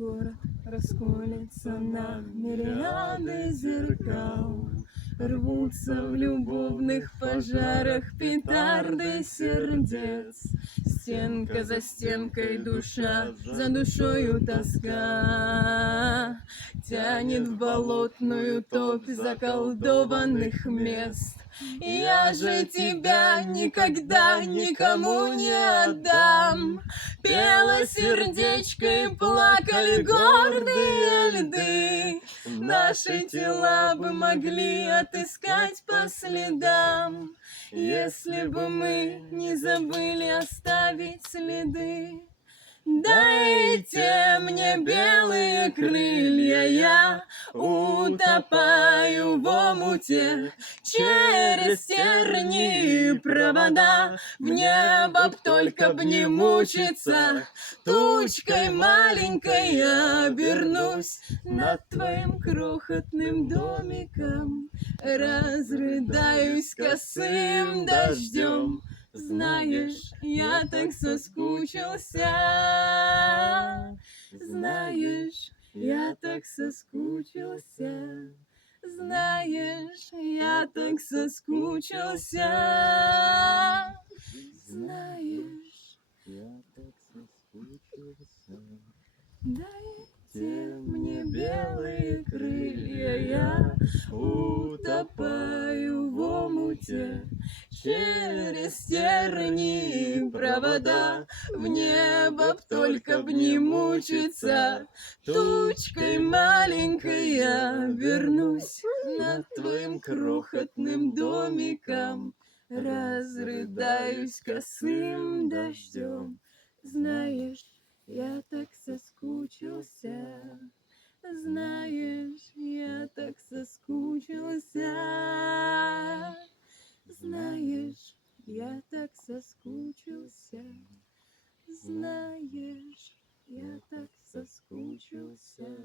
город расколется на мириады зеркал. Рвутся в любовных пожарах петарды сердец. Стенка за стенкой, душа за душою тоска. Тянет в болотную топь заколдованных мест. Я же тебя никогда никому не отдам. Пело сердечко и плакали гордые льды. Наши тела бы могли отыскать по следам, если бы мы не забыли оставить следы. Дайте мне белые крылья, я утопаю в омуте. Через тернии провода в небо б только б не мучиться. Тучкой маленькой я обернусь над твоим крохотным домиком. Разрыдаюсь косым дождем. Знаешь, я так соскучился. Знаешь, я так соскучился. Знаешь, я так соскучился. Знаешь, я так соскучился. Дайте мне белые крылья, я утопаю в омуте. Через тернии провода в небо б только б не мучиться. Тучкой маленькой я вернусь над твоим крохотным домиком. Разрыдаюсь косым дождем. Знаешь, я так соскучился. Знаешь, я так соскучился. Знаешь, я так соскучился. Знаешь, я так соскучился.